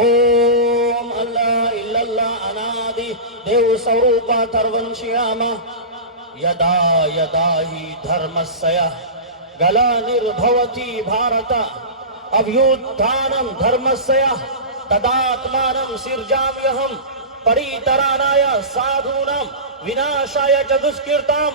ಓಂ ಅಲ್ಲ ಇಲ್ಲಲ್ಲ ಅನಾದಿ ದೇವ ಸ್ವರೂಪ ತರ್ವಂಶ್ಯಾಮ ಯದಾ ಯದಾ ಹಿ ಧರ್ಮಸ್ಯ ಗಲಾನಿರ್ಭವತಿ ಭಾರತ ಅಭ್ಯುತ್ಥಾನಂ ಧರ್ಮಸ್ಯ ತದಾತ್ಮಾನಂ ಸಿರ್ಜಾಮ್ಯಹಂ ಪರಿತರಾಣಾಯ ಸಾಧೂನಾಂ ವಿನಾಶಾಯ ಚ ದುಷ್ಕೃತಾಂ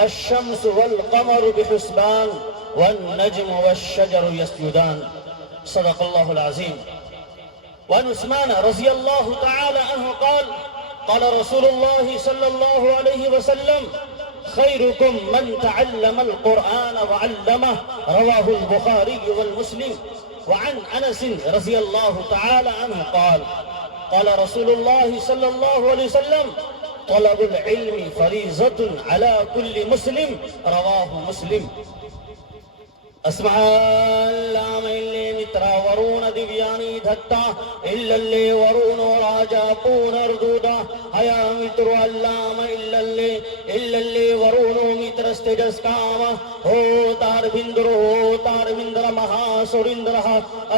الشمس والقمر بحسبان والنجم والشجر يسجدان। صدق الله العظيم۔ وعن عثمان رضي الله تعالى عنه قال قال رسول الله صلى الله عليه وسلم خيركم من تعلم القرآن وعلمه، رواه البخاري والمسلم۔ وعن أنس رضي الله تعالى عنه قال قال رسول الله صلى الله عليه وسلم طلب العلم فريضة على كل مسلم رواه مسلم. അസ്മാല്ലി മിത്ര വറുണ ദിവ്യാനി ധത്ത ഇല്ലല്ലേ വറുണോ രാജ പൂനർദൂത ഹയാമിത്രു അല്ലാമ ഇല്ലല്ലേ വറുണോ മിത്രസ്തജസ്കാമ ഹോ താർവിന്ദ്ര മഹാസുരീന്ദ്ര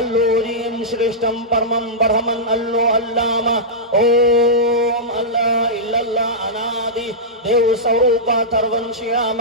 അല്ലോരിയം ശ്രേഷ്ഠം പരമം ബ്രഹ്മൻ അല്ലോ അല്ലാമ ഓം അല്ലാ ഇല്ലല്ലാ അനാദി ദേവ് സ്വരൂപ തർവൻ Shyama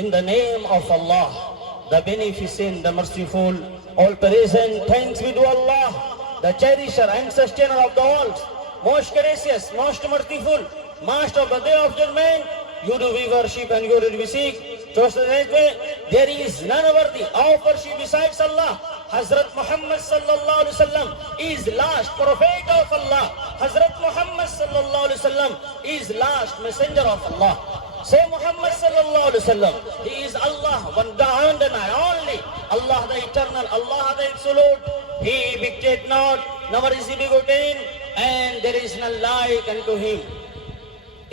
In the name of Allah, the Beneficent, the Merciful, all praise and thanks be to Allah, the Cherisher and Sustainer of the world, most gracious, most merciful, Master of the Day of Judgment. You do we worship and you do we seek. Just as there is none worthy of worship besides Allah. Hazrat Muhammad sallallahu alaihi wasallam is last prophet of Allah. Hazrat Muhammad sallallahu alaihi wasallam is last messenger of Allah. Say Muhammad sallallahu alaihi wasallam, he is Allah, one and only. Allah the eternal, Allah the absolute. He begat not, nor is he begotten, and there is none like unto him.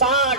60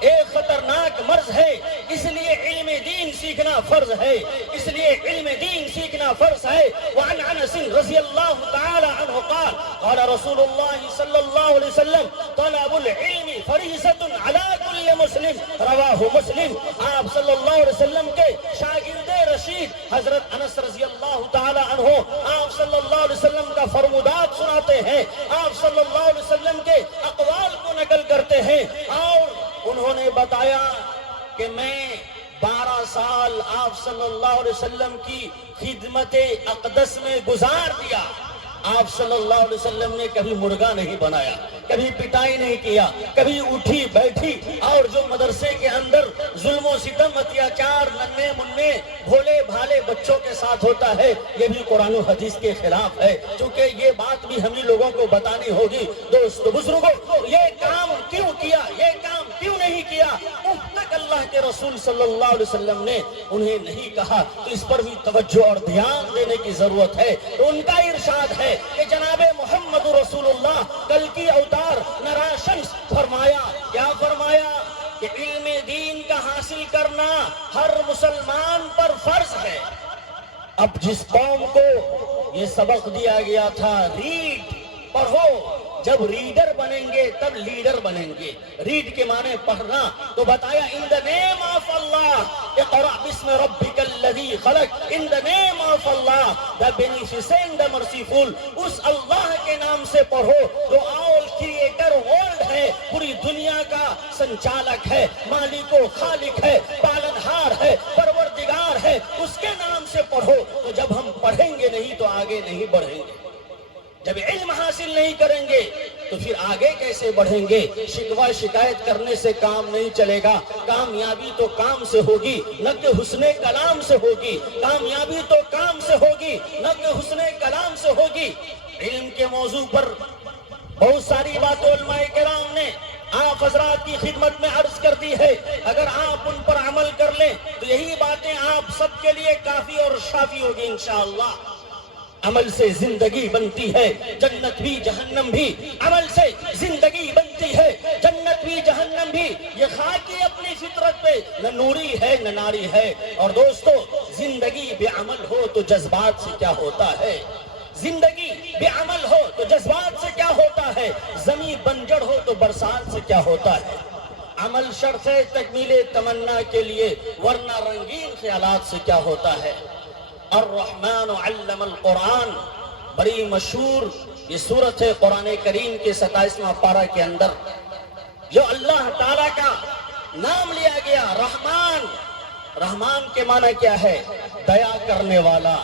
ایک خطرناک مرض ہے، اس لیے علم دین سیکھنا فرض ہے، اس لیے علم دین سیکھنا فرض ہے۔ وعن انس رضی اللہ تعالی عنہ قال قال رسول اللہ صلی اللہ علیہ وسلم طلب العلم فریضۃ علی کل مسلم، رواہ مسلم۔ آپ صلی اللہ علیہ وسلم کے شاگرد رشید حضرت انس رضی اللہ تعالی عنہ آپ صلی اللہ علیہ وسلم کا فرمودات سناتے ہیں، آپ صلی اللہ علیہ وسلم کے اقوال کو نقل کرتے ہیں، اور انہوں نے بتایا کہ میں 12 سال آپ صلی اللہ علیہ وسلم کی خدمت اقدس میں گزار دیا۔ آپ صلی اللہ علیہ وسلم نے کبھی مرغا نہیں بنایا، کبھی پٹائی نہیں کیا، کبھی اٹھی بیٹھی، اور جو مدرسے کے اندر ظلم و ستم اتیاچار ننھے منھے بھولے بھالے بچوں کے ساتھ ہوتا ہے، یہ بھی قرآن و حدیث کے خلاف ہے، چونکہ یہ بات بھی ہم ہی لوگوں کو بتانی ہوگی۔ دوستو بزرگوں، یہ کام کیوں کیا، یہ کام کیوں نہیں کیا، اب تک اللہ کے رسول صلی اللہ علیہ وسلم نے انہیں نہیں کہا، تو اس پر بھی توجہ اور دھیان دینے کی ضرورت ہے۔ تو ان کا ارشاد ہے کہ جناب محمد رسول اللہ کل کی اوتار نرا شمس فرمایا، کیا فرمایا کہ علم دین کا حاصل کرنا ہر مسلمان پر فرض ہے۔ اب جس قوم کو یہ سبق دیا گیا تھا ریڈ پڑھو، جب ریڈر بنیں گے تب لیڈر بنیں گے۔ ریڈ کے معنی پڑھنا، تو بتایا ان دا نیم آف اللہ، اقرأ بسم ربک الذی خلق، ان دا name of Allah the بینیفیسنٹ the merciful, اس اللہ کے نام سے پڑھو جو آل کریٹر ورلڈ ہے، پوری دنیا کا سنچالک ہے، مالک و خالق ہے، پالنہار ہے، پروردگار ہے، اس کے نام سے پڑھو۔ تو جب ہم پڑھیں گے نہیں تو آگے نہیں بڑھیں گے، جب علم حاصل نہیں کریں گے تو پھر آگے کیسے بڑھیں گے؟ شکوہ شکایت کرنے سے کام نہیں چلے گا، کامیابی تو کام سے ہوگی نہ کہ حسن کلام سے ہوگی، کامیابی تو کام سے ہوگی نہ کہ حسن کلام سے ہوگی۔ علم کے موضوع پر بہت ساری باتیں علماء کرام نے آپ حضرات کی خدمت میں عرض کر دی ہے، اگر آپ ان پر عمل کر لیں تو یہی باتیں آپ سب کے لیے کافی اور شافی ہوگی انشاءاللہ۔ عمل سے زندگی بنتی ہے، جنت بھی جہنم بھی، عمل سے زندگی بنتی ہے، جنت بھی جہنم بھی، یہ خاکی اپنی فطرت پہ نہ نوری ہے نہ ناری ہے۔ اور دوستو، زندگی بے عمل ہو تو جذبات سے کیا ہوتا ہے، زندگی بے عمل ہو تو جذبات سے کیا ہوتا ہے، زمین بنجر ہو تو برسات سے کیا ہوتا ہے۔ عمل شرط ہے تکمیل تمنا کے لیے، ورنہ رنگین خیالات سے کیا ہوتا ہے۔ الرحمن علم القرآن، بڑی مشہور یہ سورت ہے قرآن کریم کے 27واں پارہ کے اندر، جو اللہ تعالیٰ کا نام لیا گیا رحمان۔ رحمان کے معنی کیا ہے؟ دیا کرنے والا،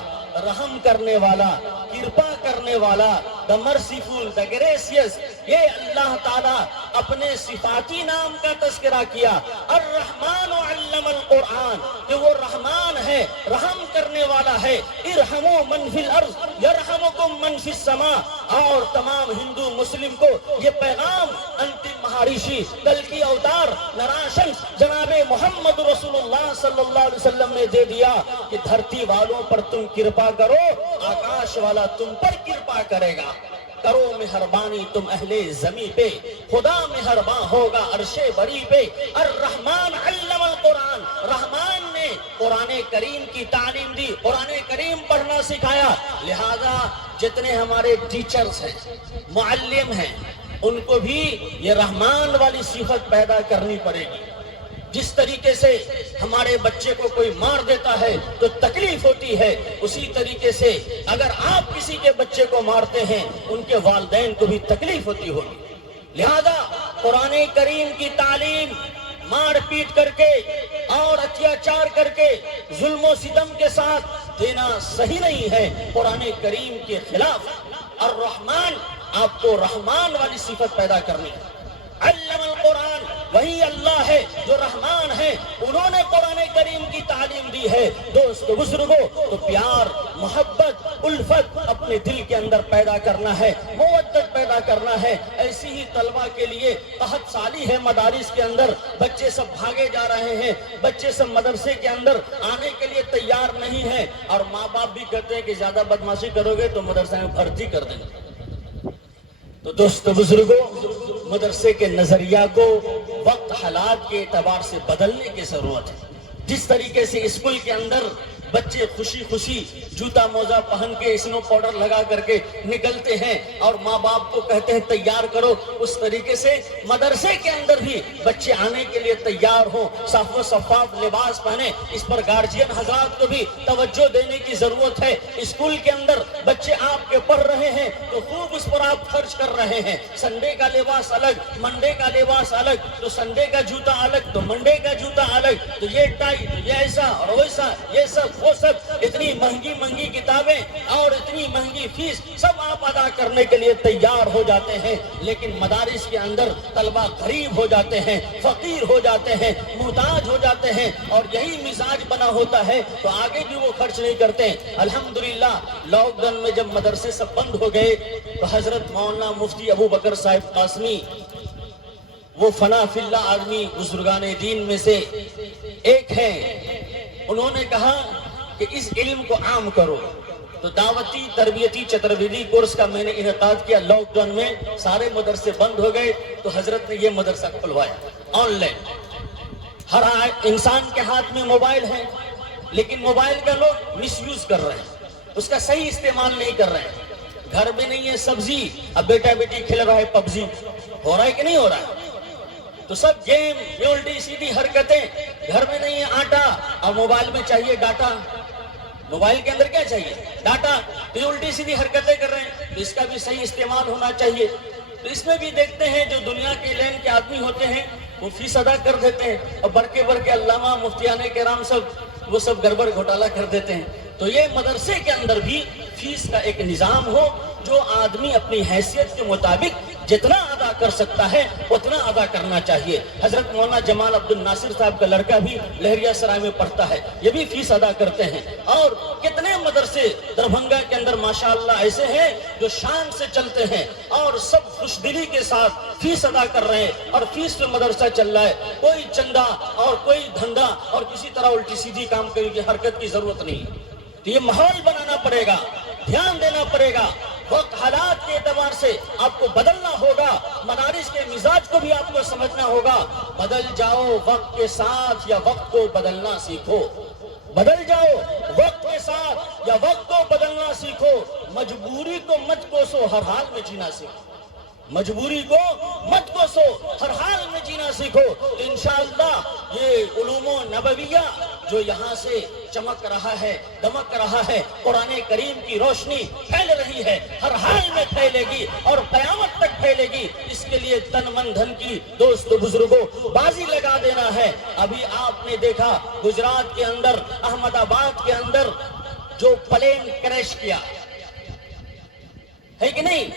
رحم کرنے والا، کرپا کرنے والا، the merciful, the gracious۔ یہ اللہ تعالیٰ اپنے صفاتی نام کا تذکرہ کیا، الرحمن علم القرآن، کہ وہ رحمان ہے، رحم کرنے والا ہے۔ ارحموا من فی الارض یرحمکم من فی السماء۔ اور تمام ہندو مسلم کو یہ پیغام انتم مہارشی کل کی اوتار نراشنس جناب محمد رسول اللہ صلی اللہ علیہ وسلم نے دے دیا کہ دھرتی والوں پر تم کرپا کرو، آکاش والا تم پر کرپا کرے گا۔ کرو مہربانی تم اہل زمین پہ، خدا مہربان ہوگا عرش بری پہ۔ الرحمن علم القرآن، رحمان نے قرآن کریم کی تعلیم دی، قرآن کریم پڑھنا سکھایا۔ لہذا جتنے ہمارے ٹیچرز ہیں، معلم ہیں، ان کو بھی یہ رحمان والی صفت پیدا کرنی پڑے گی۔ جس طریقے سے ہمارے بچے کو کوئی مار دیتا ہے تو تکلیف ہوتی ہے، اسی طریقے سے اگر آپ کسی کے بچے کو مارتے ہیں ان کے والدین کو بھی تکلیف ہوتی ہوگی۔ لہذا قرآن کریم کی تعلیم مار پیٹ کر کے اور اتیاچار کر کے ظلم و ستم کے ساتھ دینا صحیح نہیں ہے، قرآن کریم کے خلاف۔ الرحمن، آپ کو رحمان والی صفت پیدا کرنی ہے۔ علم القرآن، وہی اللہ ہے جو رحمان ہے، انہوں نے قرآن کریم کی تعلیم دی ہے۔ دوستو بزرگوں، تو پیار، محبت، الفت اپنے دل کے اندر پیدا کرنا ہے، مودت پیدا کرنا ہے۔ ایسی ہی طلبہ کے لیے قحط سالی ہے مدارس کے اندر، بچے سب بھاگے جا رہے ہیں، بچے سب مدرسے کے اندر آنے کے لیے تیار نہیں ہیں، اور ماں باپ بھی کہتے ہیں کہ زیادہ بدماشی کرو گے تو مدرسے میں بھرتی کر دیں گے۔ تو دوستو بزرگوں، مدرسے کے نظریہ کو وقت حالات کے اعتبار سے بدلنے کی ضرورت ہے. جس طریقے سے اسکول کے اندر بچے خوشی خوشی جوتا موزہ پہن کے اسنو پاؤڈر لگا کر کے نکلتے ہیں اور ماں باپ کو کہتے ہیں تیار کرو، اس طریقے سے مدرسے کے اندر بھی بچے آنے کے لیے تیار ہوں، صاف و شفاف لباس پہنے. اس پر گارجین حضرات کو بھی توجہ دینے کی ضرورت ہے. اسکول کے اندر بچے آپ کے پڑھ رہے ہیں تو خوب اس پر آپ خرچ کر رہے ہیں. سنڈے کا لباس الگ، منڈے کا لباس الگ، تو سنڈے کا جوتا الگ تو منڈے کا جوتا الگ، تو یہ ٹائی تو یہ ایسا اور ویسا، یہ سب وہ سب. اتنی مہنگی کتابیں اور اتنی مہنگی فیس سب آپ ادا کرنے کے لیے تیار ہو جاتے ہیں، لیکن مدارس کے اندر طلبہ غریب ہو جاتے ہیں، فقیر ہو جاتے ہیں، محتاج ہو جاتے ہیں، اور یہی مزاج بنا ہوتا ہے تو آگے بھی وہ خرچ نہیں کرتے. الحمدللہ لاک ڈاؤن میں جب مدرسے سب بند ہو گئے تو حضرت مولانا مفتی ابو بکر صاحب قاسمی، وہ فنا فی اللہ آدمی بزرگان دین میں سے ایک ہیں، انہوں نے کہا کہ اس علم کو عام کرو. تو دعوتی تربیتی چترویدی کورس کا میں نے انعقاد کیا. لاک ڈاؤن میں سارے مدرسے بند ہو گئے تو حضرت نے یہ مدرسہ کھلوایا آن لائن. ہر انسان کے ہاتھ میں موبائل ہے، لیکن موبائل کا لوگ مس یوز کر رہے ہیں، اس کا صحیح استعمال نہیں کر رہے ہیں. گھر میں نہیں ہے سبزی، اب بیٹا بیٹی کھیل رہا ہے پبجی، ہو رہا ہے کہ نہیں ہو رہا ہے؟ تو سب گیم، یہ الٹی سیدھی حرکتیں. گھر میں نہیں ہے آٹا اور موبائل میں چاہیے ڈاٹا. موبائل کے اندر کیا چاہیے؟ ڈاٹا. تو یہ الٹی سیدھی حرکتیں کر رہے ہیں، تو اس کا بھی صحیح استعمال ہونا چاہیے. تو اس میں بھی دیکھتے ہیں جو دنیا کے لین کے آدمی ہوتے ہیں وہ فیس ادا کر دیتے ہیں، اور بڑھ کے علامہ مفتیان کرام سب وہ سب گڑبڑ گھوٹالہ کر دیتے ہیں. تو یہ مدرسے کے اندر بھی فیس کا ایک نظام ہو، جو آدمی اپنی حیثیت کے مطابق جتنا ادا کر سکتا ہے اتنا ادا کرنا چاہیے. حضرت مولانا جمال عبد الناصر صاحب کا لڑکا بھی لہریہ سرائے میں پڑھتا ہے، یہ بھی فیس ادا کرتے ہیں. اور کتنے مدرسے دربھنگا کے اندر ماشاءاللہ ایسے ہیں جو شان سے چلتے ہیں اور سب خوش دلی کے ساتھ فیس ادا کر رہے ہیں، اور فیس پہ مدرسہ چل رہا ہے. کوئی چندہ اور کوئی دھندا اور کسی طرح الٹی سیدھی کام کرنے کی حرکت کی ضرورت نہیں. تو یہ ماحول بنانا پڑے گا، دھیان دینا پڑے گا. وقت حالات کے اعتبار سے آپ کو بدلنا ہوگا، مدارس کے مزاج کو بھی آپ کو سمجھنا ہوگا. بدل جاؤ وقت کے ساتھ یا وقت کو بدلنا سیکھو. بدل جاؤ وقت کے ساتھ یا وقت کو بدلنا سیکھو. مجبوری کو مت کوسو، ہر حال میں جینا سیکھو. مجبوری کو مت کوسو، ہر حال میں جینا سیکھو. تو انشاءاللہ یہ علوم نبویہ جو یہاں سے چمک رہا ہے، دمک رہا ہے، قرآن کریم کی روشنی پھیل رہی ہے، ہر حال میں پھیلے گی اور قیامت تک پھیلے گی. اس کے لیے تن من دھن کی دوست بزرگوں بازی لگا دینا ہے. ابھی آپ نے دیکھا گجرات کے اندر، احمد آباد کے اندر جو پلین کریش کیا ہے کہ نہیں،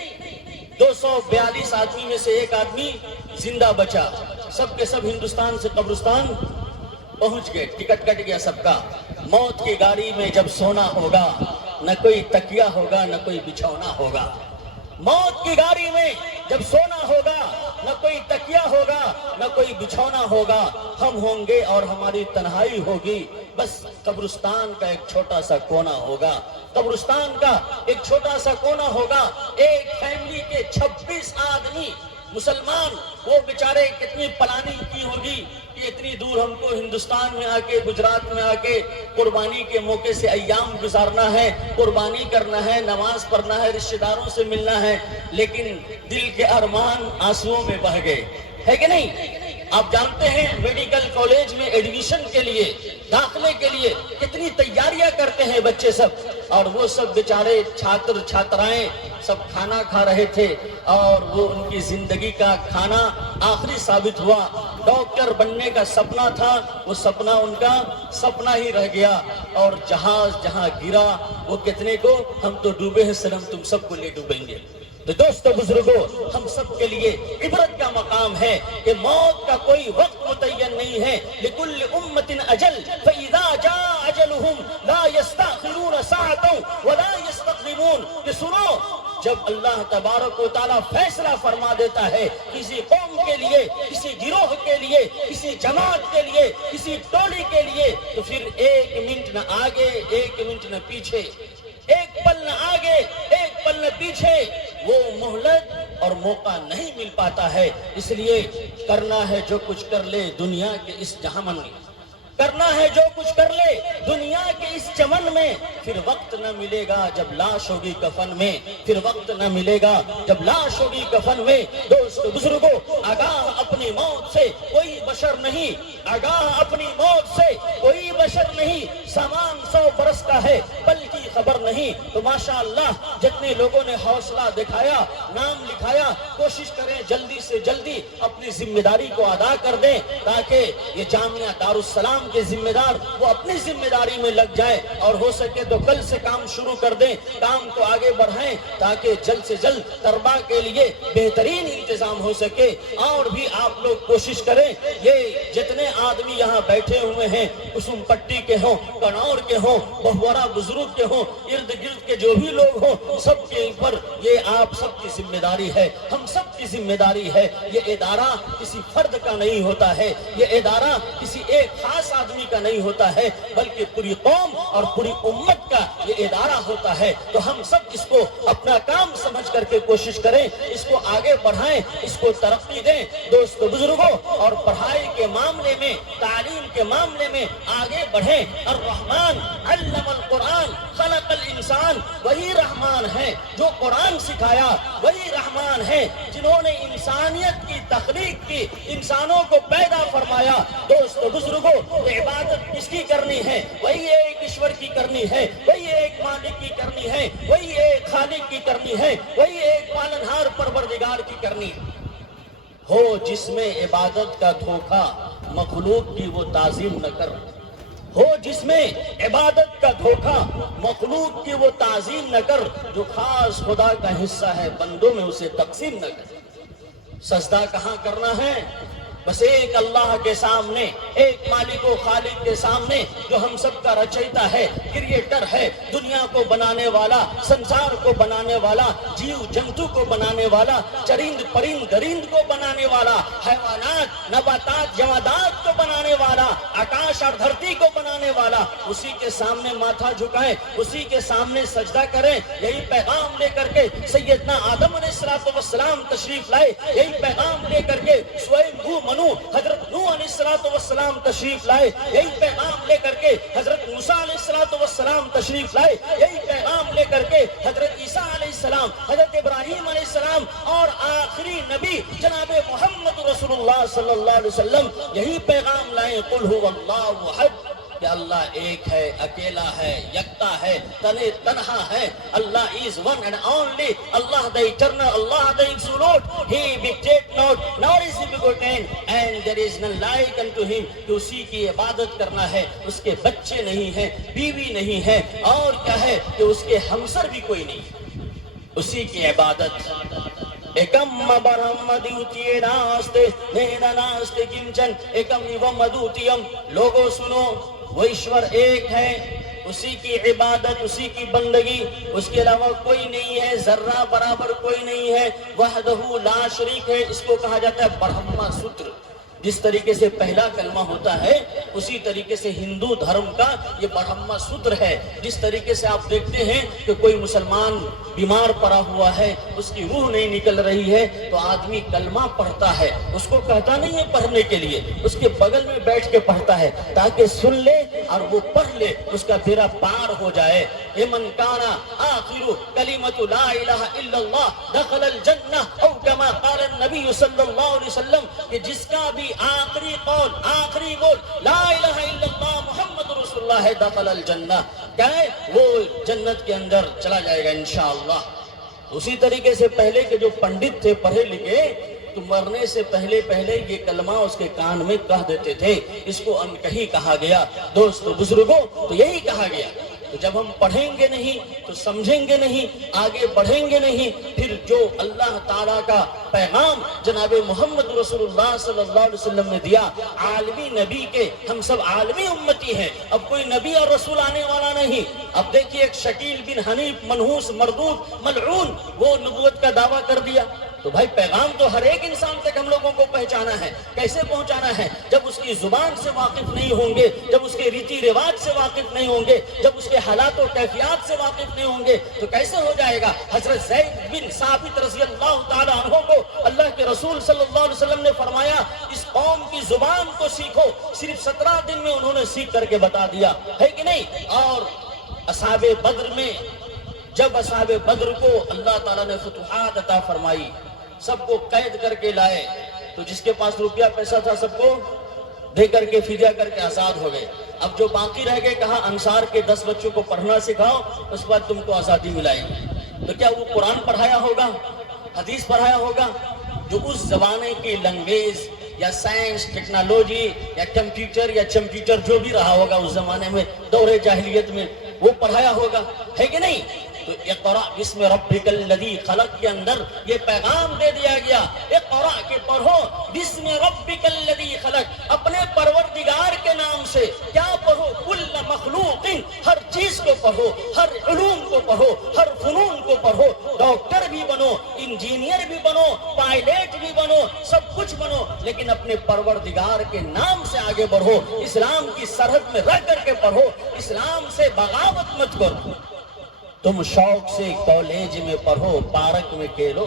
242 آدمی میں سے ایک آدمی زندہ بچا. سب کے سب ہندوستان سے قبرستان پہنچ گئے، ٹکٹ کٹ گیا سب کا. موت کی گاڑی میں جب سونا ہوگا نہ کوئی تکیہ ہوگا نہ کوئی بچھونا ہوگا. موت کی گاڑی میں جب سونا ہوگا نہ کوئی تکیہ ہوگا نہ کوئی بچھونا ہوگا. ہم ہوں گے اور ہماری تنہائی ہوگی، بس قبرستان کا ایک چھوٹا سا کونا ہوگا. قبرستان کا ایک چھوٹا سا کونا ہوگا. ایک فیملی کے 26 آدمی مسلمان، وہ بیچارے کتنی پلاننگ کی ہوگی کہ اتنی دور ہم کو ہندوستان میں آ کے، گجرات میں آ کے قربانی کے موقع سے ایام گزارنا ہے، قربانی کرنا ہے، نماز پڑھنا ہے، رشتہ داروں سے ملنا ہے. لیکن دل کے ارمان آنسوؤں میں بہہ گئے، ہے کہ نہیں؟ آپ جانتے ہیں میڈیکل کالج میں ایڈمیشن کے لیے، داخلے کے لیے کتنی تیاریاں کرتے ہیں بچے سب، اور وہ سب بیچارے چھاتر چھاترائیں سب کھانا کھا رہے تھے اور وہ ان کی زندگی کا کھانا آخری ثابت ہوا. ڈاکٹر بننے کا سپنا تھا، وہ سپنا ان کا سپنا ہی رہ گیا. اور جہاز جہاں گرا وہ کتنے کو، ہم تو ڈوبے ہیں سنم تم سب کو لے ڈوبیں گے. تو دوستو بزرگوں، ہم سب کے لیے عبرت کا مقام ہے کہ موت کا کوئی وقت متعین نہیں ہے. لکل امت اجل فاذا جاء اجلهم لا يستأخرون ساعة ولا يستقدمون. کہ سنو، جب اللہ تبارک و تعالیٰ فیصلہ فرما دیتا ہے کسی قوم کے لیے، کسی گروہ کے لیے، کسی جماعت کے لیے، کسی ٹولی کے لیے، تو پھر ایک منٹ نہ آگے ایک منٹ نہ پیچھے، ایک پل نہ آگے ایک پل نہ پیچھے، وہ مہلت اور موقع نہیں مل پاتا ہے، اس لیے کرنا ہے جو کچھ کر لے دنیا کے اس جہان میں، کرنا ہے جو کچھ کر لے دنیا کے اس چمن میں، پھر وقت نہ ملے گا جب لاش ہوگی کفن میں، پھر وقت نہ ملے گا جب لاش ہوگی کفن میں۔ دوست بزرگوں، آگاہ اپنی موت سے کوئی بشر نہیں، آگاہ اپنی موت سے کوئی بشر نہیں، سامان 100 برس کا ہے پل کی خبر نہیں۔ تو ماشاءاللہ جتنے لوگوں نے حوصلہ دکھایا، نام لکھایا، کوشش کریں جلدی سے جلدی اپنی ذمہ داری کو ادا کر دیں، تاکہ یہ جامعہ دارالسلام کے ذمہ دار وہ اپنی ذمہ داری میں لگ جائے، اور ہو سکے تو کل سے کام شروع کر دیں، کام کو آگے بڑھائیں، تاکہ جلد سے جلد طلباء کے لیے بہترین انتظام ہو سکے۔ اور بھی آپ لوگ کوشش کریں، یہ جتنے آدمی یہاں بیٹھے ہوئے ہیں، کسم پٹی کے ہوں، کنور کے ہوں، بہورا بزرگ کے ہوں، ارد گرد کے جو بھی لوگ ہوں، سب کے اوپر یہ آپ سب کی ذمہ داری ہے، ہم سب کی ذمہ داری ہے۔ یہ ادارہ کسی فرد کا نہیں ہوتا ہے، یہ ادارہ کسی ایک خاص آدمی کا نہیں ہوتا ہے، بلکہ پوری قوم اور پوری امت کا یہ ادارہ ہوتا ہے۔ تو ہم سب اس کو اپنا کام سمجھ کر کے کوشش کریں، اس کو آگے بڑھائیں، اس کو ترقی دیں۔ دوست بزرگوں، اور پڑھائی کے معاملے میں، تعلیم کے معاملے میں آگے بڑھیں۔ الرحمن علم القرآن خلق الانسان، وہی رحمان ہے جو قرآن سکھایا، وہی رحمان ہے جنہوں نے انسانیت کی تخلیق کی، انسانوں کو پیدا فرمایا۔ دوست بزرگوں، عبادت کس کی کرنی ہے؟ وہی ایک ایشور کی کرنی ہے، وہی ایک مالک کی کرنی ہے، وہی ایک خالق کی کرنی ہے، وہی ایک پالنہار پروردگار کی کرنی ہے۔ ہو جس میں عبادت کا دھوکہ، مخلوق کی وہ تعظیم نہ کر۔ ہو جس میں عبادت کا دھوکہ، مخلوق کی وہ تعظیم نہ کر۔ جو خاص خدا کا حصہ ہے بندوں میں اسے تقسیم نہ کر۔ سجدہ کہاں کرنا ہے؟ بس ایک اللہ کے سامنے، ایک مالک و خالق کے سامنے، جو ہم سب کا رچیتا ہے، کریٹر ہے، دنیا کو بنانے والا، سنسار کو بنانے والا، جیو جنتو کو بنانے والا، چرند پرند درند کو بنانے والا، حیوانات نباتات جمادات کو بنانے والا، آکاش اور دھرتی کو بنانے والا، اسی کے سامنے ماتھا جھکائیں، اسی کے سامنے سجدہ کریں۔ یہی پیغام لے کر کے سیدنا آدم علیہ السلام تشریف لائے، یہی پیغام لے کر کے حضرت نوح علیہ السلام تشریف لائے، یہی پیغام لے کر کے حضرت موسیٰ علیہ السلام تشریف لائے، یہی پیغام لے کر کے حضرت عیسیٰ علیہ السلام، حضرت ابراہیم علیہ السلام، اور آخری نبی جناب محمد رسول اللہ صلی اللہ علیہ وسلم یہی پیغام لائے، قل هو اللہ احد، کہ اللہ ایک ہے، اکیلا ہے، یکتا ہے، تنہا ہے۔ اللہ is one and only، Allah the eternal، Allah the absolute، he begat not nor is he begotten and there is none like unto him، کہ اسی کی عبادت کرنا ہے۔ اس کے بچے نہیں ہیں، بیوی نہیں ہے، اور کیا ہے کہ اس کے ہمسر بھی کوئی نہیں، اسی کی عبادت۔ ایکم برہمدیوتی ناستے نینا ناستے کنچن ایکم ومدوتیم، لوگوں سنو، وہ ایشور ایک ہے، اسی کی عبادت، اسی کی بندگی، اس کے علاوہ کوئی نہیں ہے، ذرہ برابر کوئی نہیں ہے، وحدہ لا شریک ہے۔ اس کو کہا جاتا ہے برہما سوتر۔ جس طریقے سے پہلا کلمہ ہوتا ہے، اسی طریقے سے ہندو دھرم کا یہ برہما سوتر ہے۔ جس طریقے سے آپ دیکھتے ہیں کہ کوئی مسلمان بیمار پڑا ہوا ہے، اس کی روح نہیں نکل رہی ہے، تو آدمی کلمہ پڑھتا ہے، اس کو کہتا نہیں ہے پڑھنے کے لیے، اس کے بغل میں بیٹھ کے پڑھتا ہے تاکہ سن لے اور وہ پڑھ لے، اس کا بیڑا پار ہو جائے۔ من کان آخر کلمۃ لا الہ الا اللہ دخل الجنہ، او کما قال النبی صلی اللہ علیہ وسلم، کہ جس کا بھی آخری قول، آخری بول لا الہ الا اللہ محمد رسول اللہ ہے، دخل الجنہ، کیا ہے وہ جنت کے اندر چلا جائے گا انشاءاللہ۔ اسی طریقے سے پہلے کے جو پنڈت تھے، پڑھے لکھے، تو مرنے سے پہلے یہ کلمہ اس کے کان میں کہہ دیتے تھے، اس کو انکہی کہا گیا۔ دوست بزرگوں، تو یہی کہا گیا۔ تو جب ہم پڑھیں گے نہیں تو سمجھیں گے نہیں، آگے بڑھیں گے نہیں، پھر جو اللہ تعالیٰ کا پیغام جناب محمد رسول اللہ صلی اللہ علیہ وسلم نے دیا، عالمی نبی کے ہم سب عالمی امتی ہیں، اب کوئی نبی اور رسول آنے والا نہیں۔ اب دیکھیے ایک شکیل بن حنیف منحوس مردود ملعون، وہ نبوت کا دعویٰ کر دیا۔ تو بھائی پیغام تو ہر ایک انسان تک ہم لوگوں کو پہنچانا ہے، کیسے پہنچانا ہے؟ جب اس کی زبان سے واقف نہیں ہوں گے، جب اس کے ریتی رواج سے واقف نہیں ہوں گے، جب اس کے حالات و کیفیات سے واقف نہیں ہوں گے تو کیسے ہو جائے گا؟ حضرت زید بن ثابت رضی اللہ تعالیٰ عنہ کو اللہ کے رسول صلی اللہ علیہ وسلم نے فرمایا اس قوم کی زبان کو سیکھو، صرف 17 دن میں انہوں نے سیکھ کر کے بتا دیا ہے کہ نہیں؟ اور اصحاب بدر میں جب اصحاب بدر کو اللہ تعالیٰ نے فتوحات عطا فرمائی، سب کو قید کر کے لائے، تو جس کے پاس روپیہ پیسہ تھا سب کو دے کر کے فدیہ کر کے آزاد ہو گئے۔ اب جو باقی رہ گئے کہا انصار کے 10 بچوں کو پڑھنا سکھاؤ، اس کے بعد تم کو آزادی ملائیں گے۔ تو کیا وہ قرآن پڑھایا ہوگا، حدیث پڑھایا ہوگا؟ جو اس زمانے کی لینگویج یا سائنس ٹیکنالوجی یا کمپیوٹر یا چمپیوٹر جو بھی رہا ہوگا اس زمانے میں دور جاہلیت میں، وہ پڑھایا ہوگا، ہے کہ نہیں؟ تو اقرأ بسم ربک الذی خلق کے اندر یہ پیغام دے دیا گیا، اقرأ کہ پڑھو بسم ربک الذی خلق، اپنے پروردگار کے نام سے۔ کیا پڑھو؟ کل مخلوق، ہر چیز کو پڑھو، ہر علوم کو پڑھو، ہر فنون کو پڑھو، ڈاکٹر بھی بنو، انجینئر بھی بنو، پائلٹ بھی بنو، سب کچھ بنو، لیکن اپنے پروردگار کے نام سے آگے بڑھو، اسلام کی سرحد میں رہ کر کے پڑھو، اسلام سے بغاوت مت کرو۔ تم شوق سے کالج میں پڑھو، پارک میں کھیلو،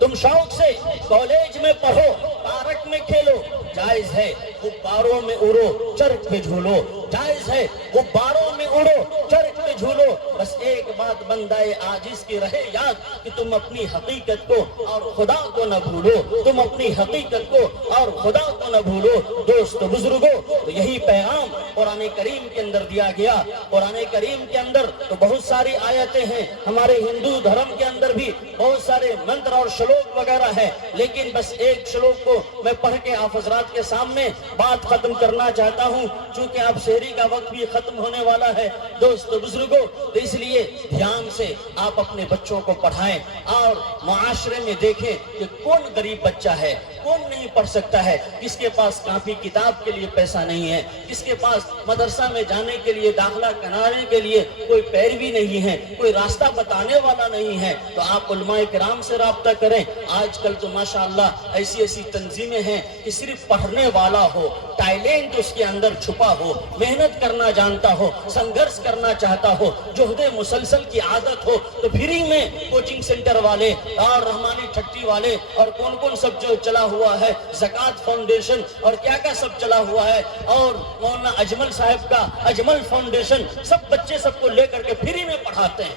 تم شوق سے کالج میں پڑھو، پارک میں کھیلو، جائز ہے غباروں میں اڑو، چرخ پہ جھولو، جائز ہے غباروں میں اڑو، چرخ پہ جھولو، بس ایک بات بندہ عاجز کی رہے یاد کہ تم اپنی حقیقت کو اور خدا کو نہ بھولو، تم اپنی حقیقت کو اور خدا کو نہ بھولو۔ دوست بزرگوں، تو یہی پیغام قرآن کریم کے اندر دیا گیا۔ قرآن کریم کے اندر تو بہت ساری آیتیں ہیں، ہمارے ہندو دھرم کے اندر بھی بہت سارے منتر اور شلوک وغیرہ ہے، لیکن بس ایک شلوک کو میں پڑھ کے آپ حضرات کے سامنے بات ختم کرنا چاہتا ہوں، چونکہ اب شہری کا وقت بھی ختم ہونے والا ہے۔ دوست بزرگوں، تو اس لیے دھیان سے آپ اپنے بچوں کو پڑھائیں اور معاشرے میں دیکھیں کہ کون غریب بچہ ہے، کون نہیں پڑھ سکتا ہے، کس کے پاس کاپی کتاب کے لیے پیسہ نہیں ہے، کس کے پاس مدرسہ میں جانے کے لیے داخلہ کرانے کے لیے کوئی پیروی نہیں ہے، کوئی راستہ بتانے والا نہیں ہے، تو آپ علماء کرام سے رابطہ کریں۔ آج کل تو ماشاءاللہ ایسی ایسی تنظیمیں ہیں کہ صرف پڑھنے والا ہو، ٹیلنٹ اس کے اندر چھپا ہو، محنت کرنا جانتا ہو، سنگھرش کرنا چاہتا ہو، جہد مسلسل کی عادت ہو، تو فری میں کوچنگ سینٹر والے اور رحمانی ٹھٹی والے اور کون کون سب جو چلا ہوا ہے، زکوٰۃ فاؤنڈیشن اور کیا کیا سب چلا ہوا ہے، اور مولانا اجمل صاحب کا اجمل فاؤنڈیشن، سب بچے سب کو لے کر کے فری میں پڑھاتے ہیں۔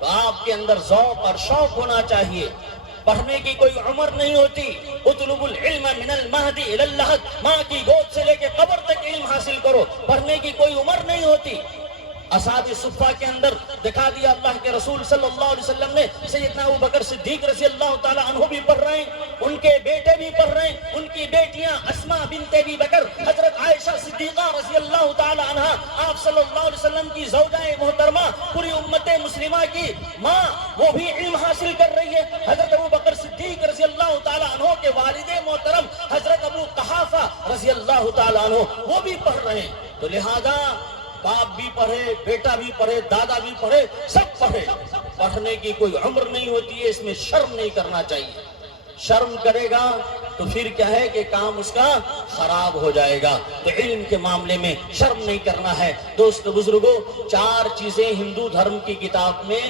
تو آپ کے اندر ذوق اور شوق ہونا چاہیے۔ پڑھنے کی کوئی عمر نہیں ہوتی، اطلب العلم من المہد الی اللحد، ماں کی گود سے لے کے قبر تک علم حاصل کرو، پڑھنے کی کوئی عمر نہیں ہوتی۔ اصحاب صفہ کے اندر دکھا دیا اللہ کے رسول صلی اللہ علیہ وسلم نے، سیدنا ابوبکر صدیق رضی اللہ تعالی عنہ بھی پڑھ رہے ہیں، ان کے بیٹے بھی پڑھ رہے ہیں، ان کی بیٹیاں اسماء بنت ابی بکر، حضرت عائشہ صدیقہ رضی اللہ تعالی عنہ، آپ صلی اللہ علیہ وسلم کی زوجہ محترمہ، پوری امت مسلمہ کی ماں، وہ بھی علم حاصل کر رہی ہے۔ حضرت ابوبکر صدیق رضی اللہ تعالی عنہ کے والد محترم حضرت ابو قحافہ رضی اللہ تعالی عنہ، وہ بھی پڑھ رہے ہیں۔ تو لہذا باپ بھی پڑھے، بیٹا بھی پڑھے، دادا بھی پڑھے، سب پڑھے۔ پڑھنے کی کوئی عمر نہیں ہوتی ہے، اس میں شرم نہیں کرنا چاہیے۔ شرم کرے گا تو پھر کیا ہے کہ کام اس کا خراب ہو جائے گا۔ تو علم کے معاملے میں شرم نہیں کرنا ہے۔ دوست بزرگوں، 4 چیزیں ہندو دھرم کی کتاب میں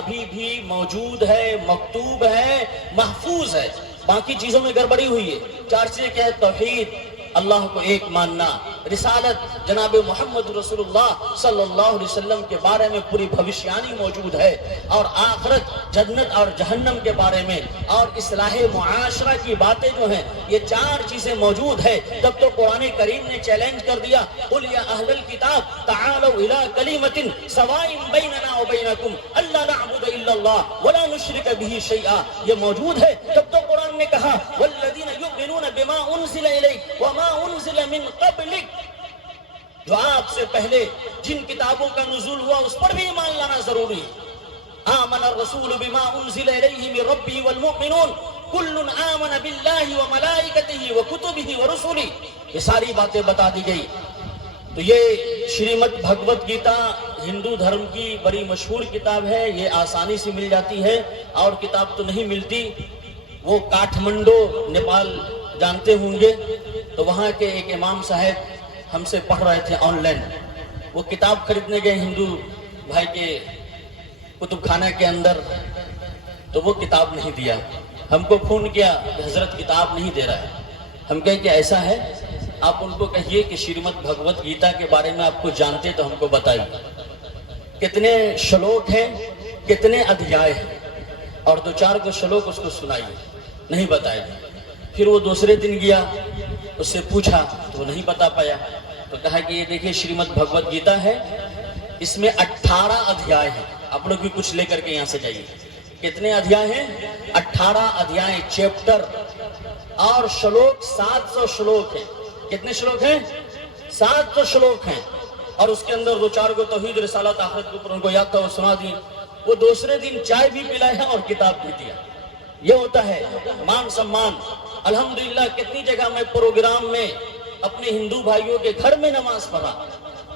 ابھی بھی موجود ہے، مکتوب ہے، محفوظ ہے، باقی چیزوں میں گڑبڑی ہوئی ہے۔ 4 چیزیں کیا ہے؟ توحید، اللہ کو ایک ماننا، رسالت، جناب محمد رسول اللہ صلی اللہ علیہ وسلم کے بارے میں پوری بھوشیانی موجود ہے، اور آخرت، جنت اور جہنم کے بارے میں، اور اصلاح معاشرہ کی باتیں جو ہیں، یہ 4 چیزیں موجود ہے۔ تب تو قرآن کریم نے چیلنج کر دیا، قل یا اہل الکتاب تعالوا الی کلمۃ سواء بیننا وبینکم الا نعبد الا اللہ ولا نشرک بہ شیئا، یہ موجود ہے۔ تب تو قرآن نے کہا والذین یؤمنون بما انزل الیک وما انزل من قبلک، جو آپ سے پہلے جن کتابوں کا نزول ہوا اس پر بھی ایمان لانا ضروری ہے۔ آمن الرسول بما انزل الیہ من ربہ والمؤمنون، کل آمن باللہ وملائکتہ وکتبہ ورسلہ، یہ ساری باتیں بتا دی گئی۔ تو یہ شریمد بھگوت گیتا ہندو دھرم کی بڑی مشہور کتاب ہے، یہ آسانی سے مل جاتی ہے، اور کتاب تو نہیں ملتی۔ وہ کاٹھمنڈو نیپال جانتے ہوں گے، تو وہاں کے ایک امام صاحب ہم سے پڑھ رہے تھے آن لائن، وہ کتاب خریدنے گئے ہندو بھائی کے کتب خانہ کے اندر، تو وہ کتاب نہیں دیا۔ ہم کو فون کیا کہ حضرت کتاب نہیں دے رہا ہے۔ ہم کہیں کہ ایسا ہے، آپ ان کو کہیے کہ شریمد بھگوت گیتا کے بارے میں آپ کو جانتے تو ہم کو بتائیے، کتنے شلوک ہیں، کتنے ادھیائے ہیں، اور 2-4 کو شلوک اس کو سنائیے۔ نہیں بتائے۔ پھر وہ دوسرے دن گیا، اس سے پوچھا تو وہ نہیں بتا پایا، تو کہا کہ یہ دیکھیے شریمد بھگوت گیتا ہے، اس میں 18 ادھیائے ہیں، آپ لوگ بھی کچھ لے کر کے یہاں سے جائیے۔ کتنے ادھیائے ہیں؟ 18 ادھیائے، چیپٹر، اور شلوک 700 شلوک ہیں۔ کتنے شلوک ہیں؟ 700 شلوک ہیں، اور اس کے اندر 2-4 کو توحید رسالت آخرت کے اوپر ان کو یاد تھا، وہ سنا دی۔ وہ دوسرے دن چائے بھی پلایا اور کتاب بھی دیا۔ یہ ہوتا ہے مان سمان۔ الحمدللہ کتنی جگہ میں پروگرام میں اپنے ہندو بھائیوں کے گھر میں نماز پڑھا،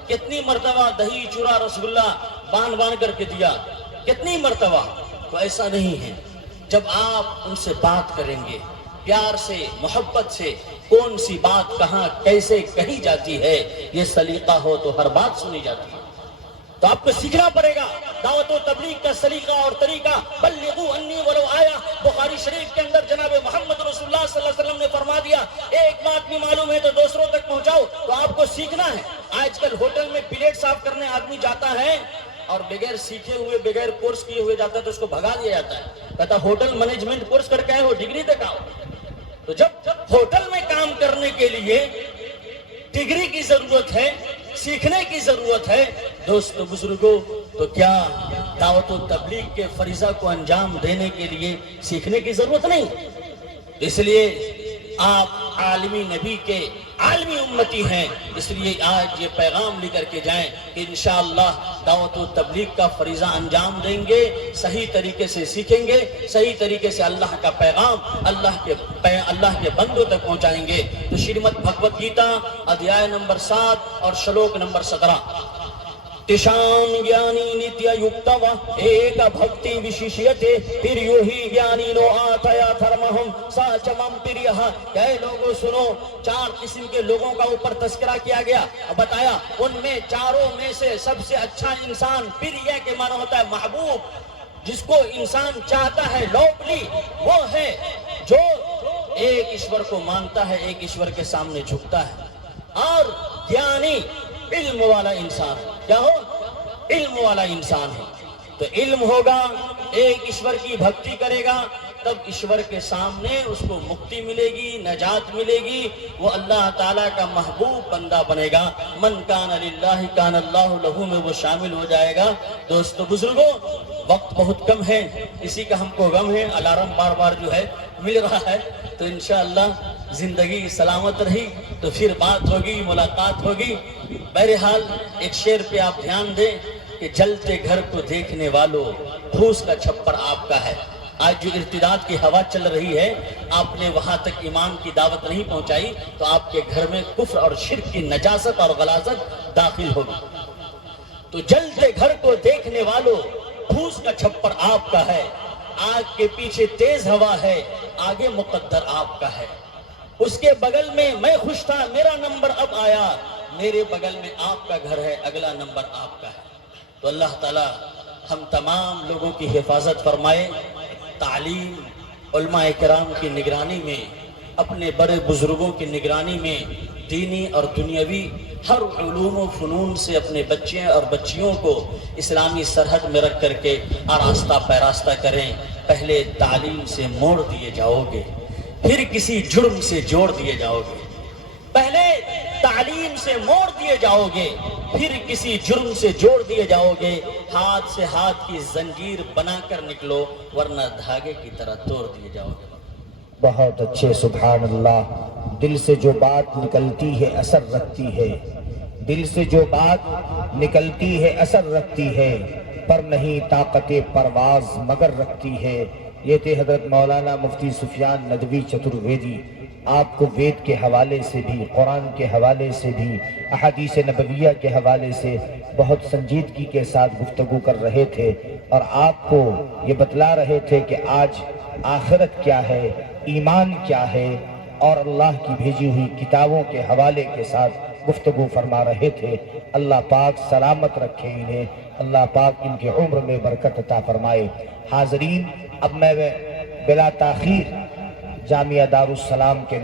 کتنی مرتبہ دہی چورا رسگلہ باندھ کر کے دیا، کتنی مرتبہ۔ تو ایسا نہیں ہے، جب آپ ان سے بات کریں گے پیار سے، محبت سے، کون سی بات کہاں کیسے کہی جاتی ہے، یہ سلیقہ ہو تو ہر بات سنی جاتی ہے۔ تو آپ کو سیکھنا پڑے گا دعوت و تبلیغ کا سلیقہ اور طریقہ۔ بلغوا انی ولو آیا، بخاری شریف کے اندر جناب محمد رسول اللہ صلی اللہ علیہ وسلم نے فرما دیا، ایک بات بھی معلوم ہے تو دوسروں تک پہنچاؤ۔ تو آپ کو سیکھنا ہے۔ آج کل ہوٹل میں پلیٹ صاف کرنے آدمی جاتا ہے اور بغیر سیکھے ہوئے، بغیر کورس کیے ہوئے جاتا ہے، تو اس کو بھگا دیا جاتا ہے، کہتا ہوٹل مینجمنٹ کورس کر کے آئے ہو، ڈگری دکھاؤ۔ تو جب ہوٹل میں کام کرنے کے لیے ڈگری کی ضرورت ہے، سیکھنے کی ضرورت ہے، دوست بزرگوں، تو کیا دعوت و تبلیغ کے فریضہ کو انجام دینے کے لیے سیکھنے کی ضرورت نہیں؟ اس لیے آپ عالمی نبی کے عالمی امتی ہیں، اس لیے آج یہ پیغام لے کر کے جائیں کہ انشاءاللہ دعوت و تبلیغ کا فریضہ انجام دیں گے، صحیح طریقے سے سیکھیں گے، صحیح طریقے سے اللہ کا پیغام اللہ کے بندوں تک پہنچائیں گے۔ تو شریمد بھگوت گیتا ادھیائے نمبر 7 اور شلوک نمبر 17، تشام گیانی نتیا یکتوا ایک بھکتی وشیشیتے پریو ہی گیانی نو آتیا دھرمہم ساچمم پریہا۔ کہ لوگوں سنو، 4 قسم کے لوگوں کا اوپر تذکرہ کیا گیا، بتایا ان میں چاروں میں سے سب سے اچھا انسان، پریہ کے معنی ہوتا ہے محبوب، جس کو انسان چاہتا ہے، لوبلی، وہ ہے جو ایک ایشور کو مانتا ہے، ایک ایشور کے سامنے جھکتا ہے۔ اور گیانی علم والا انسان، کیا ہو؟ علم والا انسان ہے۔ تو علم ہوگا، ایک ایشور کی بھکتی کرے گا، تب ایشور کے سامنے اس کو مکتی ملے گی، نجات ملے گی، وہ اللہ تعالیٰ کا محبوب بندہ بنے گا۔ من کان للہ کان اللہ لہو میں وہ شامل ہو جائے گا۔ دوستو بزرگوں، وقت بہت کم ہے، اسی کا ہم کو غم ہے، الارم بار بار جو ہے مل رہا ہے، تو انشاءاللہ زندگی سلامت رہی تو پھر بات ہوگی، ملاقات ہوگی۔ بہرحال ایک شعر پہ آپ دھیان دیں کہ جلتے گھر کو دیکھنے والوں پھوس کا چھپر آپ کا ہے۔ آج جو ارتداد کی ہوا چل رہی ہے، آپ نے وہاں تک ایمان کی دعوت نہیں پہنچائی تو آپ کے گھر میں کفر اور شرک کی نجاست اور غلاظت داخل ہوگی۔ تو جلتے گھر کو دیکھنے والوں پھوس کا چھپر آپ کا ہے، آگ کے پیچھے تیز ہوا ہے، آگے مقدر آپ کا ہے۔ اس کے بغل میں میں خوش تھا، میرا نمبر اب آیا، میرے بغل میں آپ کا گھر ہے، اگلا نمبر آپ کا ہے۔ تو اللہ تعالی ہم تمام لوگوں کی حفاظت فرمائے، تعلیم علماء کرام کی نگرانی میں، اپنے بڑے بزرگوں کی نگرانی میں، دینی اور دنیاوی ہر علوم و فنون سے اپنے بچے اور بچیوں کو اسلامی سرحد میں رکھ کر کے آراستہ پیراستہ کریں۔ پہلے تعلیم سے موڑ دیے جاؤ گے، پھر کسی جرم سے جوڑ دیے جاؤ گے۔ پہلے تعلیم سے موڑ دیے جاؤ گے، پھر کسی جرم سے جوڑ دیے جاؤ گے۔ ہاتھ سے ہاتھ کی زنجیر بنا کر نکلو، ورنہ دھاگے کی طرح توڑ دیے جاؤ گے۔ بہت اچھے، سبحان اللہ۔ دل سے جو بات نکلتی ہے اثر رکھتی ہے، دل سے جو بات نکلتی ہے اثر رکھتی ہے، پر نہیں طاقت پرواز مگر رکھتی ہے۔ یہ تھے حضرت مولانا مفتی سفیان ندوی چترویدی. آپ کو وید کے حوالے سے بھی، قرآن کے حوالے سے بھی، احادیث نبویہ کے حوالے سے بہت سنجیدگی کے ساتھ گفتگو کر رہے تھے، اور آپ کو یہ بتلا رہے تھے کہ آج آخرت کیا ہے، ایمان کیا ہے، اور اللہ کی بھیجی ہوئی کتابوں کے حوالے کے ساتھ گفتگو فرما رہے تھے. اللہ پاک سلامت رکھے انہیں، اللہ پاک ان کی عمر میں برکت عطا فرمائے. حاضرین، اب میں بلا تاخیر جامعہ دارالسلام کے